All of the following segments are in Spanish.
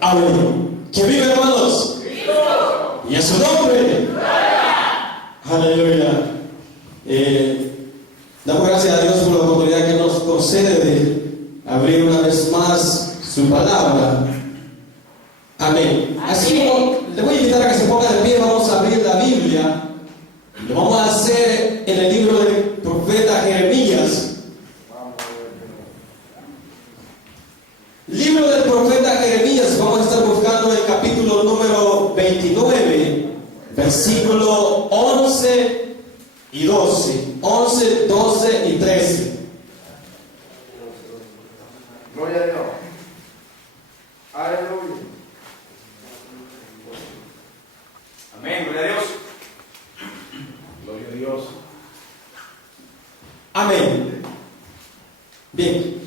Amén. ¿Quién vive, hermanos? Cristo. Y a su nombre. Aleluya. Damos gracias a Dios por la oportunidad que nos concede de abrir una vez más su palabra. Amén. Así como le voy a invitar a que se ponga de pie, vamos a abrir la Biblia. Lo vamos a hacer en el libro del profeta Jeremías. Libro del profeta Jeremías, vamos a estar buscando el capítulo número 29, versículo 11 y 12. 11, 12 y 13. Gloria a Dios. Aleluya. Amén, gloria a Dios. Gloria a Dios. Amén. Bien.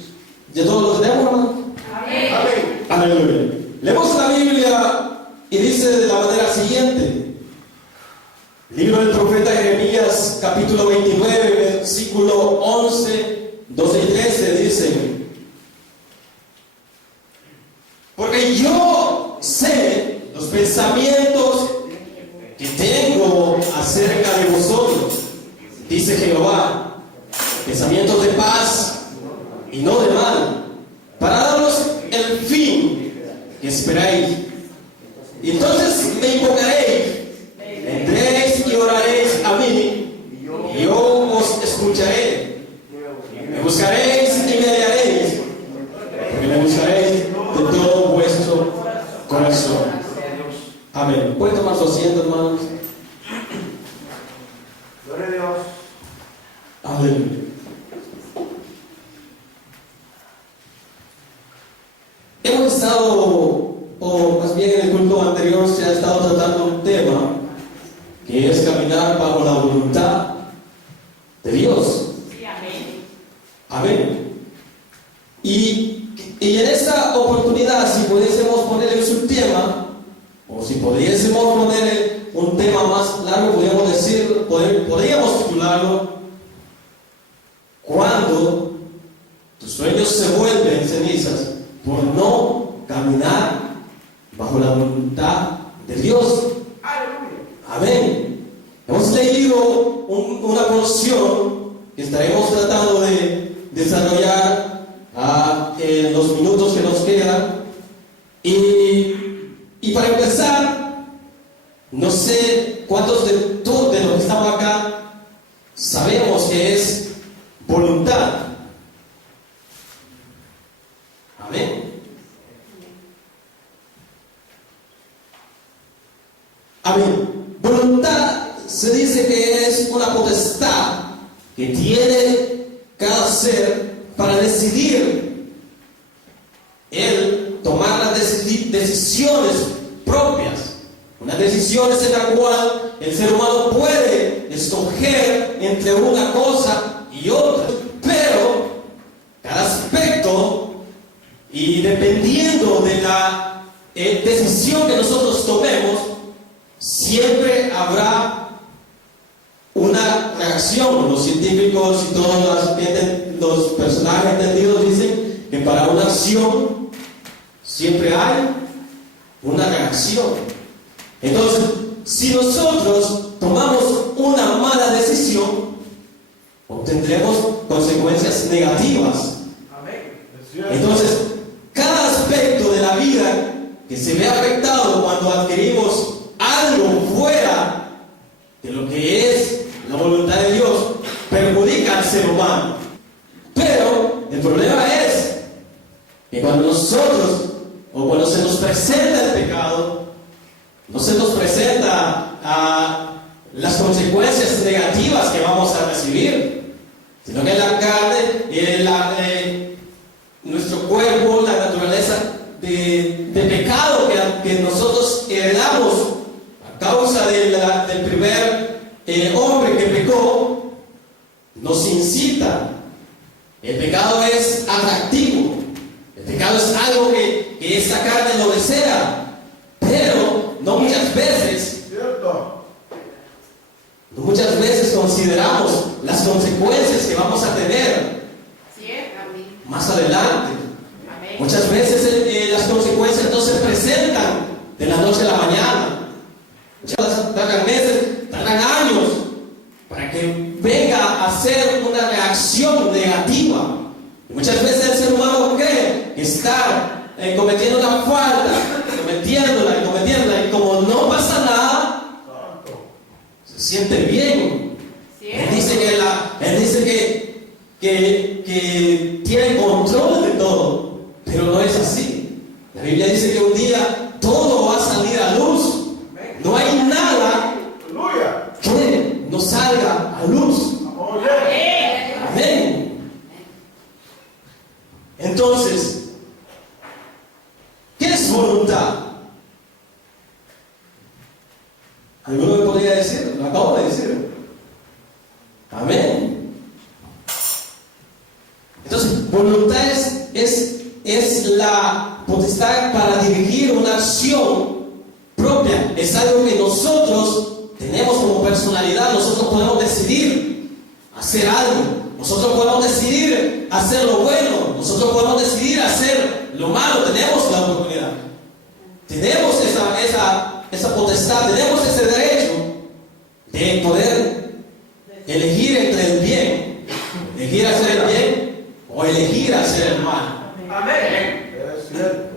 ¿Ya todos los leemos, hermano? Amén. Amén. Aleluya. Leemos la Biblia y dice de la manera siguiente. Libro del profeta Jeremías, capítulo 29, versículo 11, 12 y 13, dice: porque yo sé los pensamientos que tengo acerca de vosotros, dice Jehová, pensamientos de paz y no de mal, para daros el fin que esperáis. Y entonces me invocaréis, vendréis y oraréis a mí, y yo os escucharé. Me buscaréis y me hallaréis, porque me buscaréis de todo vuestro corazón. Amén. ¿Pueden tomar su asiento, hermanos? Gloria a Dios. Aleluya. Hemos estado, o más bien en el culto anterior se ha estado tratando un tema que es caminar bajo la voluntad de Dios. Sí, amén. Amén. Y en esta oportunidad, si pudiésemos poner el subtema, o si pudiésemos poner un tema más largo, podríamos titularlo: cuando tus sueños se vuelven cenizas por no caminar bajo la voluntad de Dios. Aleluya. Amén. Hemos leído una porción que estaremos tratando de desarrollar en los minutos que nos quedan. Y para empezar, no sé cuántos de todos de los que estamos acá sabemos que es voluntad. Amén. Amén. Voluntad se dice que es una potestad que tiene cada ser para decidir, el tomar las decisiones propias, unas decisiones en la cual el ser humano puede escoger entre una cosa y otra, pero cada aspecto, y dependiendo de la decisión que nosotros tomemos, siempre habrá una reacción. Los científicos y todos los personajes entendidos dicen que para una acción siempre hay una reacción. Entonces, si nosotros tomamos una mala decisión, obtendremos consecuencias negativas. Amén. Entonces, cada aspecto de la vida que se ve afectado cuando adquirimos algo fuera de lo que es la voluntad de Dios, perjudica al ser humano. Pero el problema es que cuando nosotros, o cuando se nos presenta el pecado, no se nos presenta las consecuencias negativas que vamos a recibir, sino que la carne, nuestro cuerpo, la naturaleza de pecado que nosotros heredamos a causa del primer hombre que pecó, nos incita. El pecado es atractivo, el pecado es algo que esta carne lo desea, pero no muchas veces consideramos las consecuencias que vamos a tener Sí, amén. más adelante. Amén. Muchas veces las consecuencias no se presentan ser una reacción negativa. Y muchas veces el ser humano cree que está cometiendo una falta, cometiéndola, y como no pasa nada, se siente bien. Él dice que tiene control de todo, pero no es así. La Biblia dice que un día todo va a salir a luz. No hay nada que no salga a luz. Amén. Entonces, ¿qué es voluntad? ¿Alguno me podría decir? Lo acabo de decir. Amén. Entonces, voluntad es la potestad para dirigir una acción propia. Es algo que nosotros tenemos como personalidad. Nosotros podemos decidir hacer algo. Nosotros podemos decidir hacer lo bueno. Nosotros podemos decidir hacer lo malo. Tenemos la oportunidad. Tenemos esa potestad. Tenemos ese derecho de poder elegir entre el bien. Elegir hacer el bien o elegir hacer el mal. Amén. Es cierto.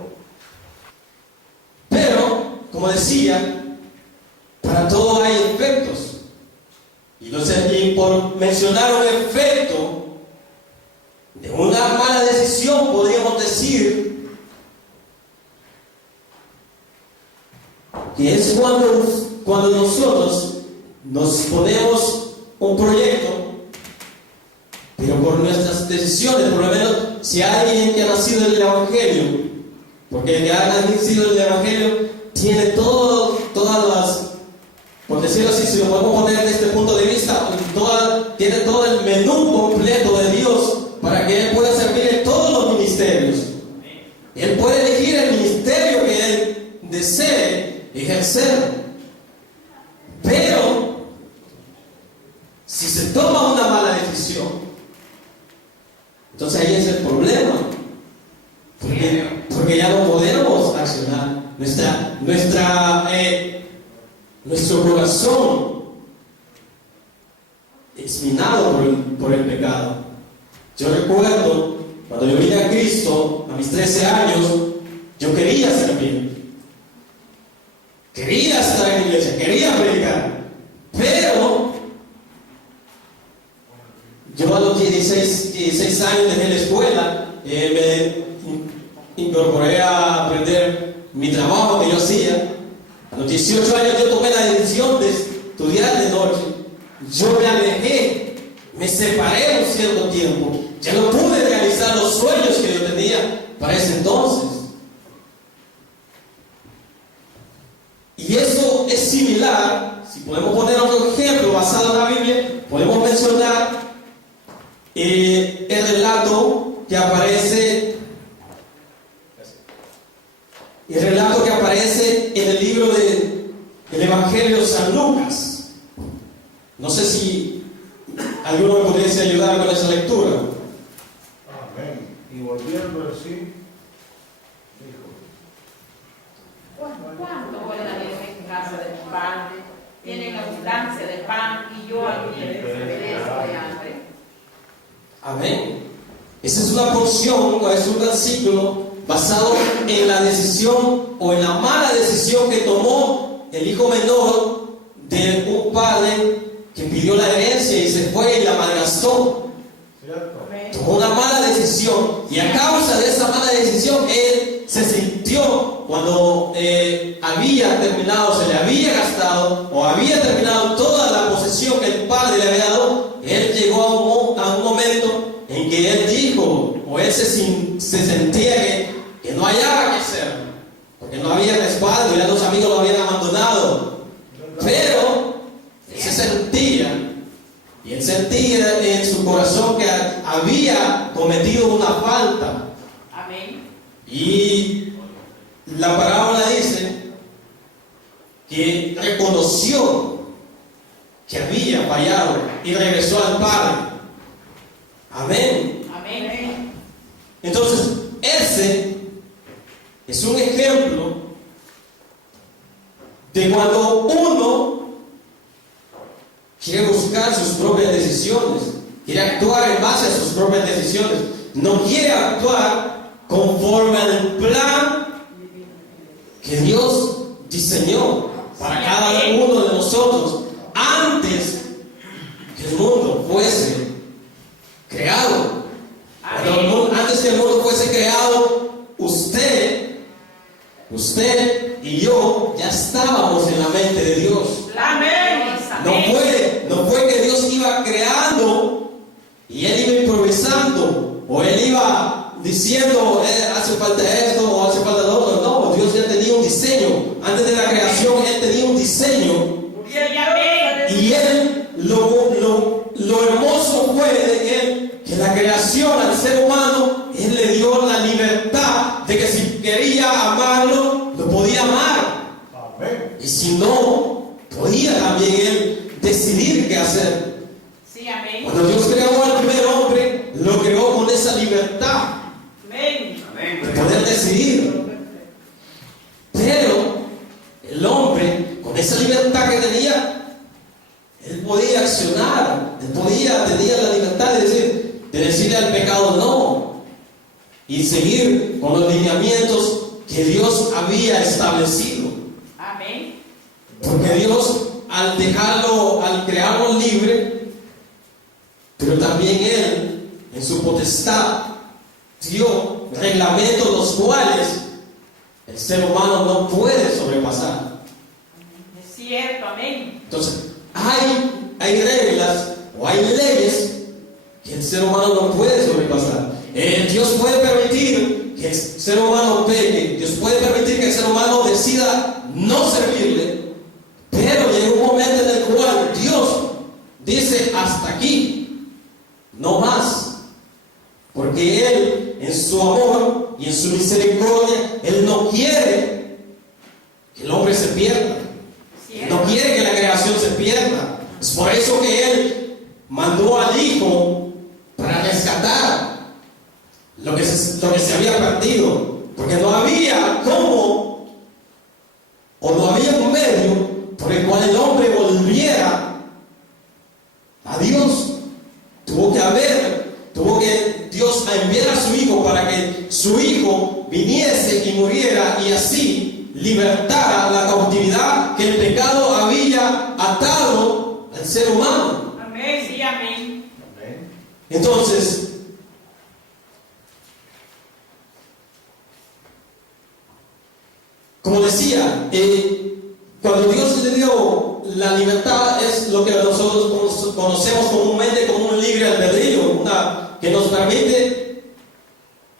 Pero, como decía, para todo hay efectos. Y por mencionar un efecto de una mala decisión, podríamos decir que es cuando nosotros nos ponemos un proyecto, pero por nuestras decisiones, por lo menos si alguien que ha nacido en el Evangelio, porque el que ha nacido en el Evangelio tiene todas las, por decirlo así, si lo podemos poner desde este punto de vista, tiene todo el menú completo de Dios para que Él pueda servir en todos los ministerios. Él puede elegir el ministerio que Él desee ejercer. Pero, si se toma una mala decisión, entonces ahí es el problema. Porque ya no podemos accionar. Nuestro corazón es minado por el pecado. Yo recuerdo cuando yo vine a Cristo a mis 13 años, yo quería servir, quería estar en la iglesia, quería predicar, pero yo a los 16 años dejé la escuela, me incorporé a aprender mi trabajo que yo hacía. A los 18 años yo tomé la decisión de estudiar de noche. Yo me alejé, me separé un cierto tiempo. Ya no pude realizar los sueños que yo tenía para ese entonces. Y eso es similar, si podemos poner otro ejemplo basado en la Biblia, podemos mencionar el relato que aparece en el libro del Evangelio de San Lucas. No sé si alguno me pudiese ayudar con esa lectura. Amén. Y volviendo en sí, dijo: ¿Cuánto pueden en casa de mi padre? Tienen abundancia de pan y yo aquí perezco de hambre. Amén. Esa es una porción, o es un versículo basado en la decisión o en la mala decisión que tomó el hijo menor de un padre que pidió la herencia y se fue y la malgastó. Tomó una mala decisión y a causa de esa mala decisión él se sintió, cuando había terminado, se le había gastado o había terminado toda la posesión que el padre le había dado, él llegó a un momento en que él dijo, o él se sentía que no hallaba qué hacer, porque no había respaldo, ya los amigos lo habían abandonado, pero él se sentía, y él sentía en su corazón que había cometido una falta. Amén. Y la parábola dice que reconoció que había fallado y regresó al Padre. Amén. Amén. Entonces, ese es un ejemplo de cuando uno quiere buscar sus propias decisiones, quiere actuar en base a sus propias decisiones, no quiere actuar conforme al plan que Dios diseñó para cada uno de nosotros antes que el mundo fuese creado. Antes que el mundo fuese creado, usted y yo ya estábamos en la mente de Dios. No fue que Dios iba creando y Él iba improvisando, o Él iba diciendo, hace falta esto o hace falta lo otro. No, Dios ya tenía un diseño. Antes de la creación, Él tenía un diseño. Y Él, lo hermoso fue de Él, que la creación al ser humano, Él le dio la libertad de que si quería amarlo, lo podía amar. Amén. Y si no, podía también Él decidir qué hacer. Sí, amén. Cuando Dios creó al primer hombre, lo creó con esa libertad de poder decidir. Pero el hombre, con esa libertad que tenía, él podía accionar, tenía la libertad de decirle al pecado no y seguir con los lineamientos que Dios había establecido. Amén. Porque Dios, al crearlo libre, pero también Él, en su potestad, dio reglamentos los cuales el ser humano no puede sobrepasar. Es cierto, amén. Entonces, hay reglas o hay leyes que el ser humano no puede sobrepasar. Dios puede permitir que el ser humano peque, Dios puede permitir que el ser humano decida no servirle, pero llega un momento en el cual Dios dice hasta aquí, no más, porque Él, en su amor y en su misericordia, Él no quiere que el hombre se pierda. No quiere que la creación se pierda. Es por eso que Él mandó al Hijo para rescatar lo que se había perdido. Porque no había cómo, o no había un medio por el cual el hombre volviera a Dios. Tuvo que Dios enviar a su Hijo para que su Hijo viniese y muriera y así libertara la cautividad que el pecado había atado al ser humano. Amén, sí, amén. Entonces, como decía, cuando Dios le dio la libertad, es lo que nosotros conocemos comúnmente como un libre albedrío, que nos permite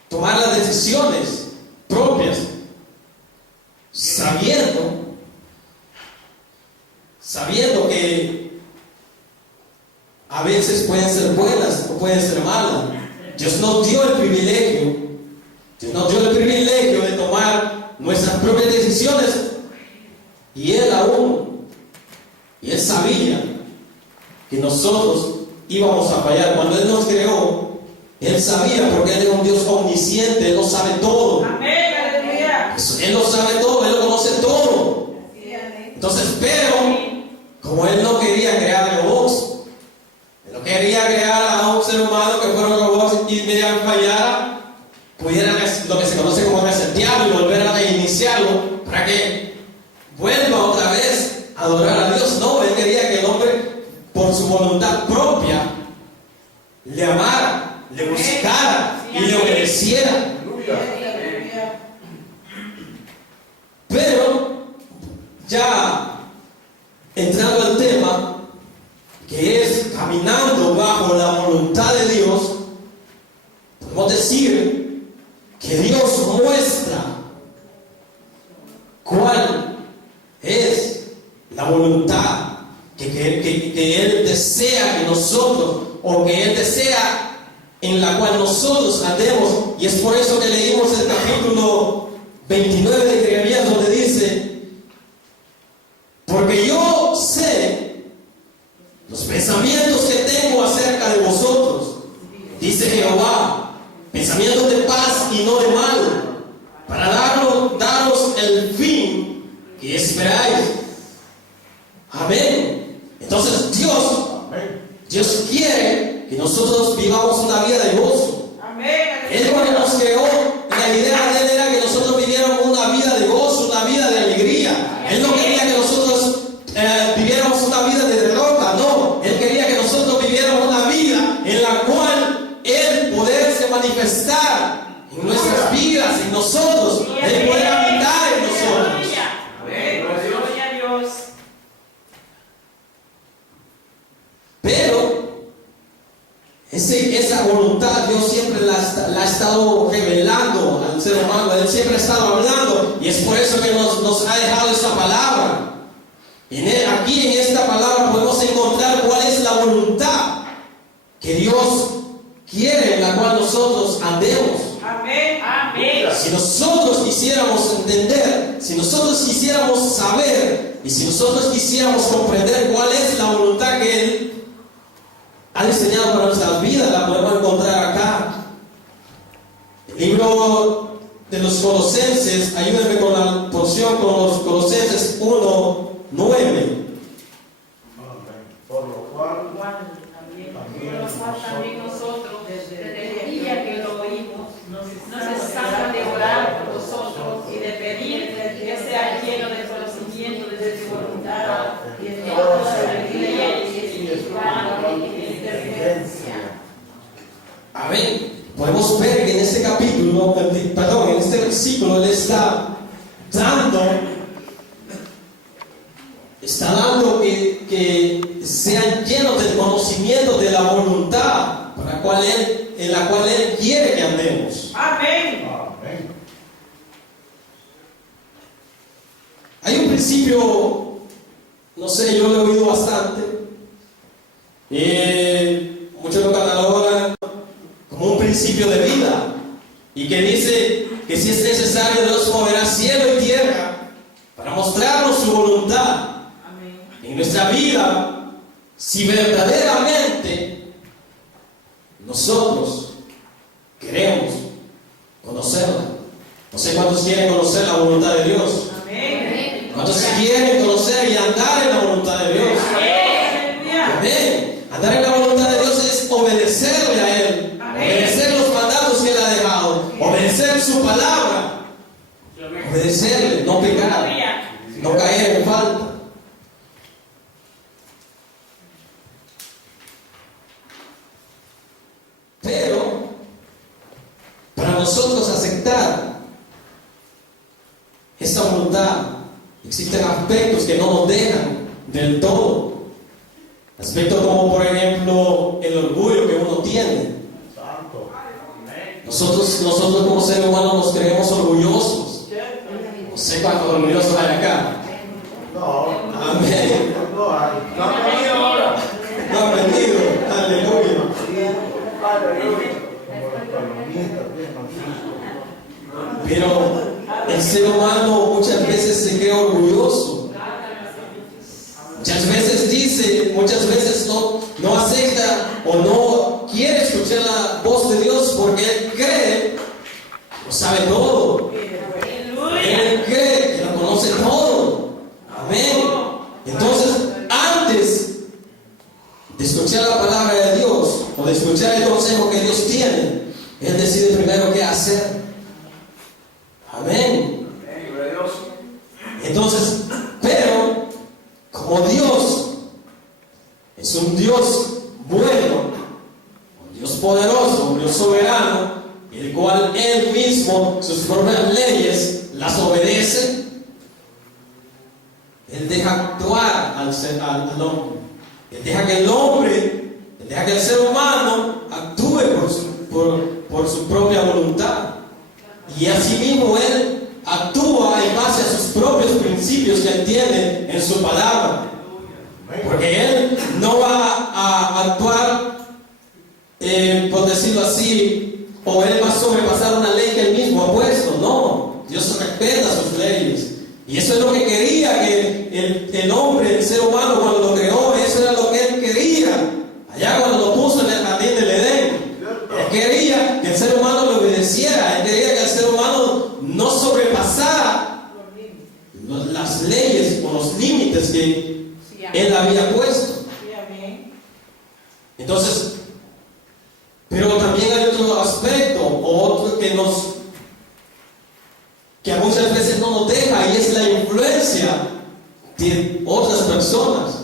tomar las decisiones propias, sabiendo que a veces pueden ser buenas o pueden ser malas. Dios nos dio el privilegio de tomar nuestras propias decisiones, y Él sabía que nosotros íbamos a fallar. Cuando Él nos creó, Él sabía, porque Él es un Dios omnisciente, Él lo sabe todo. Amén, aleluya. Él lo sabe todo, Él lo conoce todo. Entonces, pero como Él no quería crear robots, Él no quería crear a un ser humano que fueran robots y mediante fallara pudieran lo que se conoce como resetearlo y volver a reiniciarlo para que vuelva otra vez a adorar a Dios. No, Él quería que el hombre, por su voluntad propia, le amara, le buscara y le obedeciera. Pero ya entrando al tema, que es caminando bajo la voluntad de Dios, podemos decir que Dios muestra cuál es la voluntad que Él desea que nosotros, o que Él desea en la cual nosotros andemos. Y es por eso que leímos el capítulo 29 de Jeremías, donde dice: porque yo sé los pensamientos que tengo acerca de vosotros, dice Jehová, pensamientos de paz y no de mal, para daros el fin que esperáis. Amén. Entonces Dios quiere que nosotros vivamos una vida de gozo. Amén. Él cuando nos creó, la idea de Él era que nosotros viviéramos una vida de gozo, una vida de alegría. Él no quería que nosotros viviéramos una vida de derrota, no. Él quería que nosotros viviéramos una vida en la cual Él poderse manifestar en nuestras vidas, en nosotros, Él poder habitar en nosotros. Amén. Gloria a Dios. Pero esa voluntad Dios siempre la ha estado revelando al ser humano. Él siempre ha estado hablando, y es por eso que nos ha dejado esta palabra. Aquí en esta palabra podemos encontrar cuál es la voluntad que Dios quiere, en la cual nosotros andemos. Amén. Amén. Si nosotros quisiéramos entender, si nosotros quisiéramos saber, y si nosotros quisiéramos comprender cuál es la voluntad que Él ha diseñado para nuestras vidas, la podemos encontrar acá. El libro de los Colosenses, ayúdenme con la porción, con los Colosenses 1:9. Por lo cual, También nosotros, desde el día que lo oímos, no cesamos de orar por vosotros y de pedir que sea lleno de conocimiento de su voluntad y de toda sabiduría y espiritual y de inteligencia. Amén. Podemos ver que en este capítulo, en este versículo, Él está dando que sean llenos del conocimiento de la voluntad en la cual Él quiere que andemos. Amén. amén. Hay un principio, no sé, yo lo he oído bastante, muchos lo catalogan como un principio de vida, y que dice que si es necesario, Dios moverá cielo y tierra para mostrarnos su voluntad en nuestra vida, si verdaderamente nosotros queremos conocerla. No sé cuántos quieren conocer la voluntad de Dios. Amén. ¿Cuántos quieren conocer y andar en la voluntad de Dios? Amén. Andar en la voluntad de Dios es obedecerle a Él, obedecer los mandatos que Él ha dejado, obedecer su palabra, obedecerle, no pecar, no caer en falta. Pero para nosotros aceptar esta voluntad, existen aspectos que no nos dejan del todo. Aspectos como, por ejemplo, el orgullo que uno tiene. Santo. Nosotros como seres humanos nos creemos orgullosos. No sé cuántos orgullosos hay acá. No, Amén. no hay. No han aprendido. Aleluya. Pero el ser humano muchas veces se cree orgulloso. Muchas veces no acepta o no quiere escuchar la voz de Dios porque él cree que lo sabe todo. Él cree que lo conoce todo. Amén. Entonces, antes de escuchar la palabra de Dios o de escuchar el consejo que Dios tiene, él decide primero qué hacer. Amén. Entonces, pero como Dios es un Dios bueno, un Dios poderoso, un Dios soberano, el cual Él mismo, sus propias leyes, las obedece, Él deja actuar al hombre. Él deja que el hombre, Él deja que el ser humano actúe por su propia voluntad. Y asimismo Él actúa en base a sus propios principios que Él tiene en su palabra. Porque Él no va a actuar, por decirlo así, o Él va a sobrepasar una ley que Él mismo ha puesto. No, Dios respeta sus leyes. Y eso es lo que quería que el hombre, el ser humano, cuando lo creó, eso era lo que Él quería. Allá cuando lo puso en el jardín del Edén, Él quería que el ser humano le obedeciera. Él quería que el ser humano no sobrepasara las leyes o los límites que Él había puesto. Entonces, otro que muchas veces no nos deja, y es la influencia de otras personas.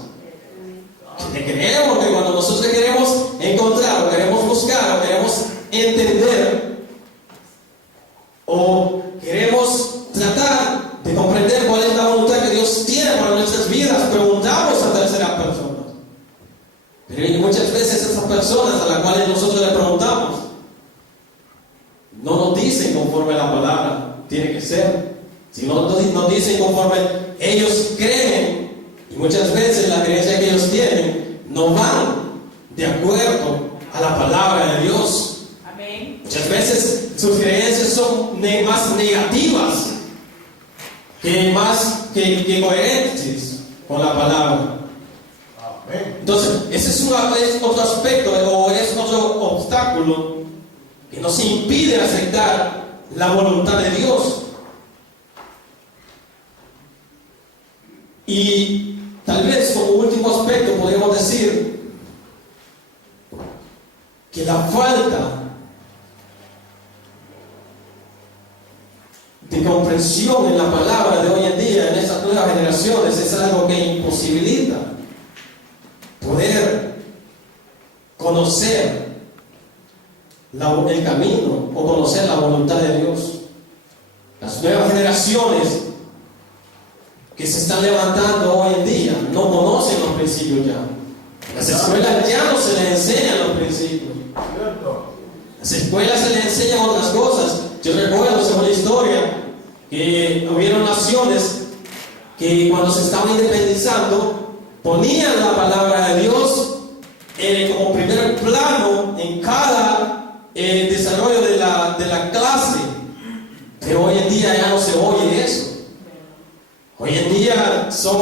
Que creemos que cuando nosotros queremos encontrar, o queremos buscar, o queremos entender, o queremos tratar de comprender cuál es la voluntad que Dios tiene para nuestras vidas, preguntamos a terceras personas. Pero muchas veces esas personas a las cuales nosotros le preguntamos no nos dicen conforme la palabra tiene que ser, sino nos dicen conforme ellos creen, y muchas veces la creencia que ellos tienen no van de acuerdo a la palabra de Dios. Amén. Muchas veces sus creencias son más negativas que coherentes con la palabra. Amén. Entonces, ese es otro aspecto, o es otro obstáculo que nos impide aceptar la voluntad de Dios. Y tal vez como último aspecto podríamos decir que la falta de comprensión en la palabra de hoy en día, en estas nuevas generaciones, es algo que imposibilita poder conocer el camino o conocer la voluntad de Dios. Las nuevas generaciones que se están levantando hoy en día no conocen los principios ya. Las escuelas ya no se les enseñan los principios. Las escuelas se les enseñan otras cosas. Yo recuerdo, según la historia, que hubieron naciones que cuando se estaban independizando ponían la palabra de Dios como primer plano en cada desarrollo de la clase. Pero hoy en día ya no se oye eso. Hoy en día son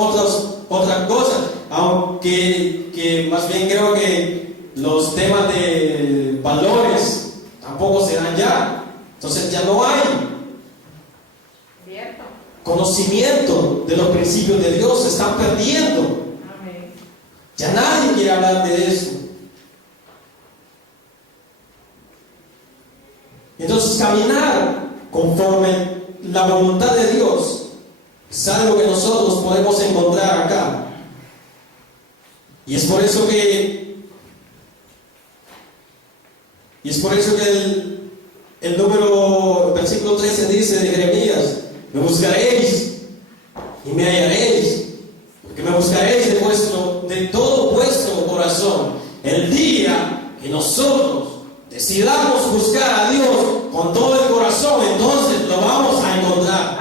otras cosas, aunque más bien creo que los temas de valores tampoco se dan ya. Entonces ya no hay conocimiento de los principios de Dios, se están perdiendo. Amén. Ya nadie quiere hablar de eso. Entonces caminar conforme la voluntad de Dios es algo que nosotros podemos encontrar acá. Y es por eso que el versículo 13 dice de Jeremías: me buscaréis y me hallaréis, porque me buscaréis de todo vuestro corazón. El día que nosotros decidamos buscar a Dios con todo el corazón, entonces lo vamos a encontrar.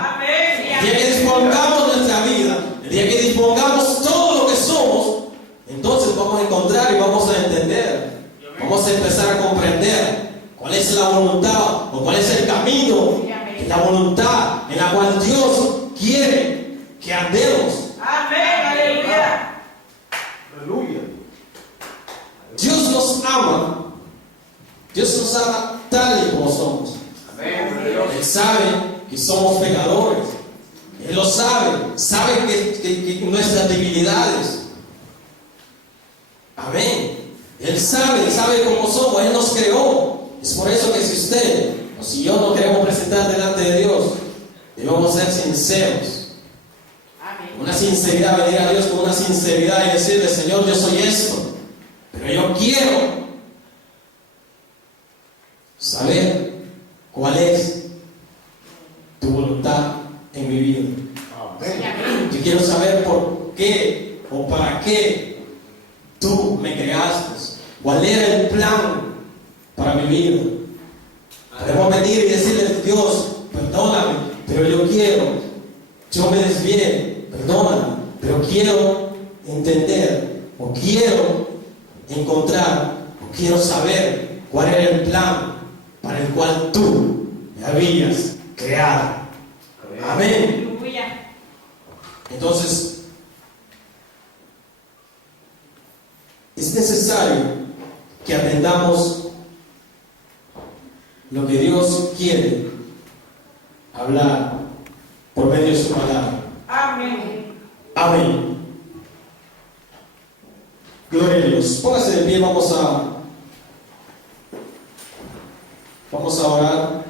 El día que dispongamos nuestra vida, el día que dispongamos todo lo que somos, entonces vamos a encontrar y vamos a entender. Vamos a empezar a comprender cuál es la voluntad o cuál es el camino, la voluntad en la cual Dios quiere que andemos. Amén. Aleluya. Aleluya. Dios nos ama. Dios nos ama tal y como somos. Él sabe que somos pecadores. Él lo sabe que nuestras debilidades. Amén. Él sabe cómo somos. Él nos creó. Es por eso que si usted o si yo no queremos presentar delante de Dios, debemos ser sinceros. Amén. Una sinceridad, venir a Dios con una sinceridad y decirle: Señor, yo soy esto, pero yo quiero saber cuál es tu voluntad en mi vida. Amén. Yo quiero saber por qué o para qué tú me creaste. ¿Cuál era el plan para mi vida? Podemos venir y decirle: Dios, perdóname, pero yo me desvié, perdóname, pero quiero entender, o quiero encontrar, o quiero saber cuál era el plan para el cual tú me habías creado. Amén. Aleluya. Entonces, es necesario que atendamos lo que Dios quiere hablar por medio de su palabra. Amén. Amén. Gloria a Dios. Póngase de pie, vamos a Vamos a orar.